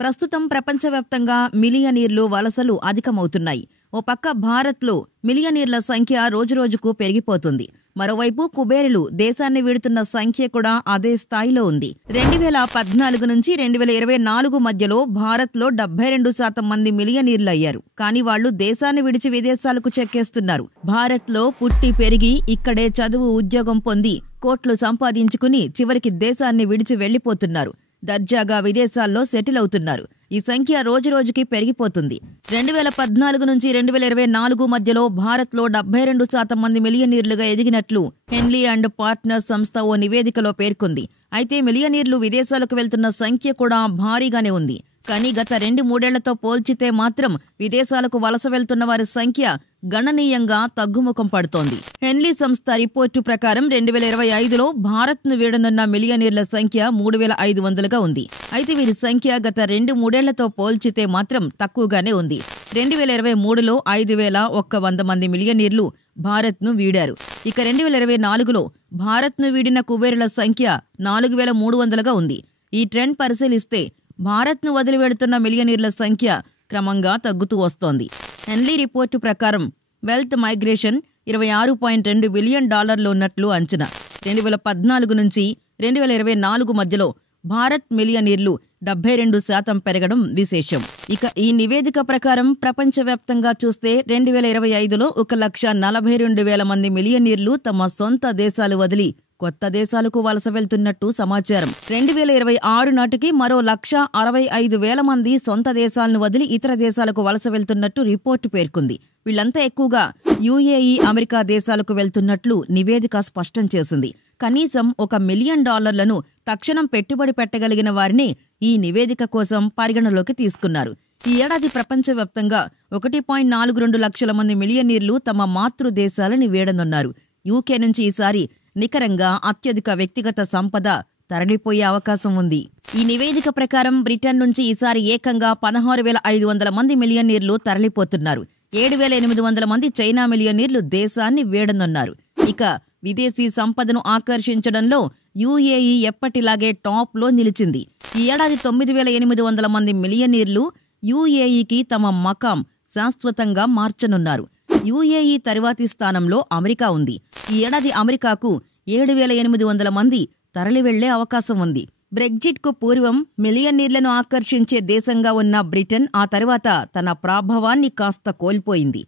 ప్రస్తుతం ప్రపంచవ్యాప్తంగా మిలియనీర్లు వలసలు అధికమవుతున్నాయి. ఓ పక్క భారత్లో మిలియనీర్ల సంఖ్య రోజురోజుకు పెరిగిపోతుంది. మరోవైపు కుబేరులు దేశాన్ని వీడుతున్న సంఖ్య కూడా అదే స్థాయిలో ఉంది. 2014 నుంచి 2024 మధ్యలో భారత్లో 72% మంది మిలియనీర్లు అయ్యారు. కానీ వాళ్లు దేశాన్ని విడిచి విదేశాలకు చెక్కేస్తున్నారు. భారత్లో పుట్టి పెరిగి ఇక్కడే చదువు ఉద్యోగం పొంది కోట్లు సంపాదించుకుని చివరికి దేశాన్ని విడిచి వెళ్లిపోతున్నారు. దర్జాగా విదేశాల్లో సెటిల్ అవుతున్నారు. ఈ సంఖ్య రోజురోజుకి పెరిగిపోతుంది. 2014 నుంచి 2024 మధ్యలో భారత్లో 72% మంది మిలియనీర్లుగా ఎదిగినట్లు హెన్లీ అండ్ పార్ట్నర్స్ సంస్థ ఓ నివేదికలో పేర్కొంది. అయితే మిలియనీర్లు విదేశాలకు వెళ్తున్న సంఖ్య కూడా భారీగానే ఉంది. కానీ గత 2-3 పోల్చితే మాత్రం విదేశాలకు వలస వెళ్తున్న వారి సంఖ్య గణనీయంగా తగ్గుముఖం పడుతోంది. హెన్లీ సంస్థ రిపోర్టు ప్రకారం 2025లో భారత్ను వీడనున్న మిలియనీర్ల సంఖ్య 3,500గా ఉంది. అయితే వీరి సంఖ్య గత 2-3 పోల్చితే మాత్రం తక్కువగానే ఉంది. 2023లో 5,100 మంది మిలియనీర్లు భారత్ను వీడారు. ఇక 2024లో భారత్ను వీడిన కుబేరుల సంఖ్య 4,300గా ఉంది. ఈ ట్రెండ్ పరిశీలిస్తే భారత్ను వదిలి వెడుతున్న మిలియనీర్ల సంఖ్య క్రమంగా తగ్గుతూ వస్తోంది. హెన్లీ రిపోర్టు ప్రకారం వెల్త్ మైగ్రేషన్ $26.2 బిలియన్ ఉన్నట్లు అంచనా. 2014 నుంచి 2024 మధ్యలో భారత్ మిలియనీర్లు 72% పెరగడం విశేషం. ఇక ఈ నివేదిక ప్రకారం ప్రపంచవ్యాప్తంగా చూస్తే 2025లో 1,42,000 మంది మిలియనీర్లు తమ సొంత దేశాలు వదిలి కొత్త దేశాలకు వలస వెళ్తున్నట్టు సమాచారం. 2026 నాటికి మరో 1,65,000 మంది సొంత దేశాలను వదిలి ఇతర దేశాలకు వలస వెళ్తున్నట్టు రిపోర్టు పేర్కొంది. వీళ్లంతా ఎక్కువగా యుఏఈ, అమెరికా దేశాలకు వెళ్తున్నట్లు నివేదిక స్పష్టం చేసింది. కనీసం $1 మిలియన్ తక్షణం పెట్టుబడి పెట్టగలిగిన వారిని ఈ నివేదిక కోసం పరిగణలోకి తీసుకున్నారు. ఈ ఏడాది ప్రపంచవ్యాప్తంగా 1.42 లక్షల మంది మిలియనీర్లు తమ మాతృ దేశాలని వీడనున్నారు. యూకే నుంచి ఈసారి నికరంగా అత్యధిక వ్యక్తిగత సంపద తరలిపోయే అవకాశం ఉంది. ఈ నివేదిక ప్రకారం బ్రిటన్ నుంచి ఈసారి ఏకంగా 16,500 మంది మిలియనీర్లు తరలిపోతున్నారు. 7,800 మంది చైనా మిలియనీర్లు దేశాన్ని వీడనున్నారు. ఇక విదేశీ సంపదను ఆకర్షించడంలో యుఏఈ ఎప్పటిలాగే టాప్లో నిలిచింది. ఈ ఏడాది 9,800 మంది మిలియనీర్లు యుఏఈకి తమ మకాం శాశ్వతంగా మార్చనున్నారు. యుఏఈ తరువాతి స్థానంలో అమెరికా ఉంది. ఈ ఏడాది అమెరికాకు 7,800 మంది తరలి వెళ్లే అవకాశం ఉంది. బ్రెగ్జిట్కు పూర్వం మిలియనీర్లను ఆకర్షించే దేశంగా ఉన్న బ్రిటన్ ఆ తర్వాత తన ప్రాభవాన్ని కాస్త కోల్పోయింది.